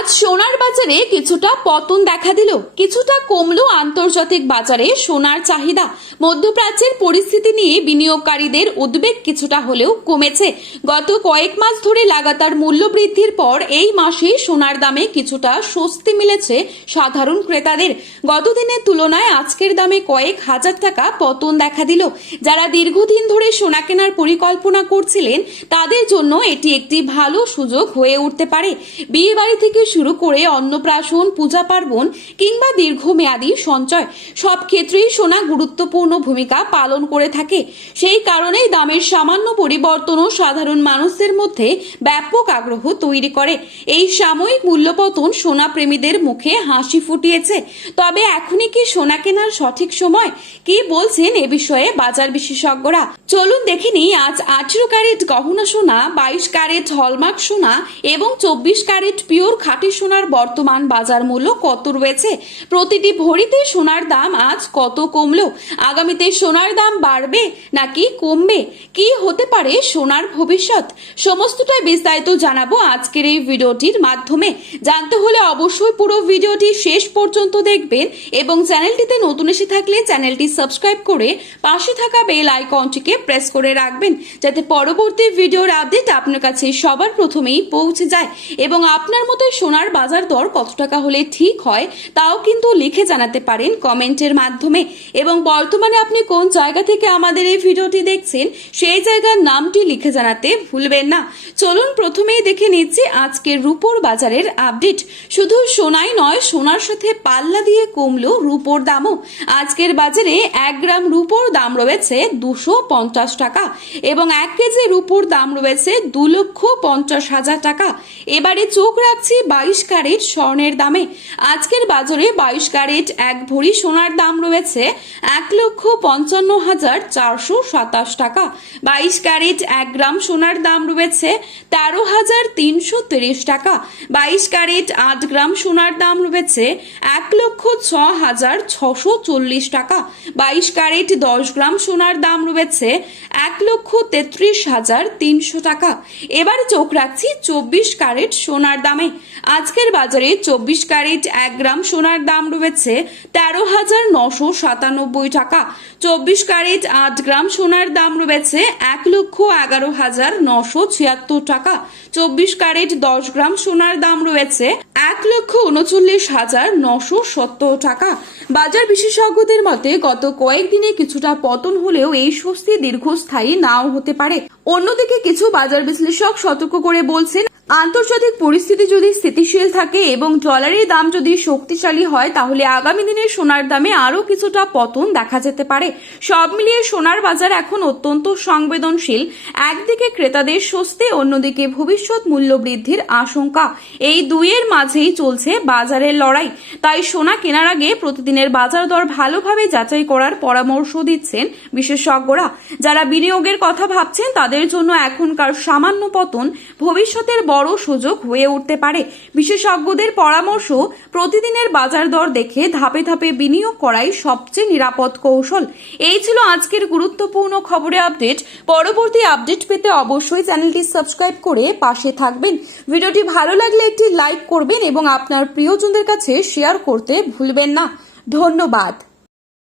আজ সোনার বাজারে কিছুটা পতন দেখা দিল, কিছুটা কমলো আন্তর্জাতিক বাজারে সোনার চাহিদা। মধ্যপ্রাচ্যের পরিস্থিতি নিয়ে বিনিয়োগকারীদের উদ্বেগ কিছুটা হলেও কমেছে। গত কয়েক মাস ধরে লাগাতার মূল্য বৃদ্ধির পর এই মাসে সোনার দামে কিছুটা স্বস্তি মিলেছে সাধারণ ক্রেতাদের। গত দিনের তুলনায় আজকের দামে কয়েক হাজার টাকা পতন দেখা দিল। যারা দীর্ঘদিন ধরে সোনা কেনার পরিকল্পনা করছিলেন তাদের জন্য এটি একটি ভালো সুযোগ হয়ে উঠতে পারে। বিয়ে বাড়ি থেকে শুরু করে অন্নপ্রাশন, পূজা পার্বণ কিংবা দীর্ঘমেয়াদী সঞ্চয় সব ক্ষেত্রেই সোনা গুরুত্বপূর্ণ ভূমিকা পালন করে থাকে। সেই কারণেই দামের সামান্য পরিবর্তনও সাধারণ মানুষদের মধ্যে ব্যাপক আগ্রহ তৈরি করে। এই সাময়িক মূল্যপতন সোনা প্রেমীদের মুখে হাসি ফুটিয়েছে। তবে এখনই কি সোনা কেনার সঠিক সময়? কি বলছেন এ বিষয়ে বাজার বিশেষজ্ঞরা? চলুন দেখে নিই আজ 18 ক্যারেট গহনা সোনা, 22 ক্যারেট হলমার্ক সোনা এবং 24 ক্যারেট পিওর খাঁটি সোনার বর্তমান বাজার মূল্য কত রয়েছে। প্রতিটি ভরিতে সোনার দাম আজ কত কমলো, আগামীতে সোনার দাম বাড়বে নাকি কমবে, কি হতে পারে সোনার ভবিষ্যৎ, সমস্তটাই বিস্তারিত জানাবো আজকের এই ভিডিওটির মাধ্যমে। জানতে হলে অবশ্যই পুরো ভিডিওটি শেষ পর্যন্ত দেখবেন এবং চ্যানেলটিতে নতুন এসে থাকলে চ্যানেলটি সাবস্ক্রাইব করে পাশে থাকা বেল আইকনটিকে প্রেস করে রাখবেন, যাতে পরবর্তী ভিডিওর আপডেট আপনার কাছে সবার প্রথমেই পৌঁছে যায়। এবং আপনার মতো সোনার বাজার দর কত টাকা হলে ঠিক হয় তাও কিন্তু লিখে জানাতে পারেন কমেন্টের মাধ্যমে। এবং বর্তমানে আপনি কোন জায়গা থেকে আমাদের এই ভিডিওটি দেখছেন সেই জায়গার নামটি লিখে জানাতে ভুলবেন না। চলুন প্রথমেই দেখে নিচ্ছি আজকের রূপোর বাজারের আপডেট। শুধু সোনাই নয়, সোনার সাথে পাল্লা দিয়ে কমলো রূপোর দামও। আজকের বাজারে 1 গ্রাম রূপোর দাম রয়েছে 250 টাকা এবং 1 কেজি রূপোর দাম রয়েছে 2,50,000 টাকা। এবারে চোখ রাখছি 22 ক্যারেট স্বর্ণের দামে। আজকের বাজারে 22 ক্যারেট 1 ভরি সোনার দাম রয়েছে 1,55,427 টাকা। 22 ক্যারেট 1 গ্রাম সোনার দাম রয়েছে 13,330 টাকা। 22 ক্যারেট 8 গ্রাম সোনার দাম রয়েছে 1,06,640 টাকা। 22 ক্যারেট 10 গ্রাম সোনার দাম রয়েছে 1,33,300 টাকা। এবারে চোখ রাখছি 24 ক্যারেট সোনার দামে। আজকের বাজারে 24 ক্যারেট 1 গ্রাম সোনার দাম রয়েছে 13,997 টাকা। 24 ক্যারেট 8 গ্রাম সোনার দাম রয়েছে 1,11,976 টাকা। 24 ক্যারেট 10 গ্রাম সোনার দাম রয়েছে 1,39,970 টাকা। বাজার বিশেষজ্ঞদের মতে গত কয়েকদিনে কিছুটা পতন হলেও এই স্বস্তি দীর্ঘস্থায়ী নাও হতে পারে। অন্যদিকে কিছু বাজার বিশ্লেষক সতর্ক করে বলছেন, আন্তর্জাতিক পরিস্থিতি যদি স্থিতিশীল থাকে এবং ডলারের দাম যদি শক্তিশালী হয় তাহলে আগামী দিনে সোনার দামে আরও কিছুটা পতন দেখা যেতে পারে। সব মিলিয়ে সোনার বাজার এখন অত্যন্ত সংবেদনশীল। একদিকে ক্রেতাদের স্বস্তি, অন্যদিকে ভবিষ্যৎ মূল্য বৃদ্ধির আশঙ্কা। এই দুইয়ের মাঝেই চলছে বাজারের লড়াই। তাই সোনা কেনার আগে প্রতিদিনের বাজার দর ভালোভাবে যাচাই করার পরামর্শ দিচ্ছেন বিশেষজ্ঞরা। যারা বিনিয়োগের কথা ভাবছেন তাদের জন্য এখনকার সামান্য পতন ভবিষ্যতের বড় সুযোগ হয়ে উঠতে পারে। বিশেষজ্ঞদের পরামর্শ, প্রতিদিনের বাজার দর দেখে ধাপে ধাপে বিনিয়োগ করাই সবচেয়ে নিরাপদ কৌশল। এই ছিল আজকের গুরুত্বপূর্ণ খবরের আপডেট। পরবর্তী আপডেট পেতে অবশ্যই চ্যানেলটি সাবস্ক্রাইব করে পাশে থাকবেন। ভিডিওটি ভালো লাগলে একটি লাইক করবেন এবং আপনার প্রিয়জনদের কাছে শেয়ার করতে ভুলবেন না। ধন্যবাদ।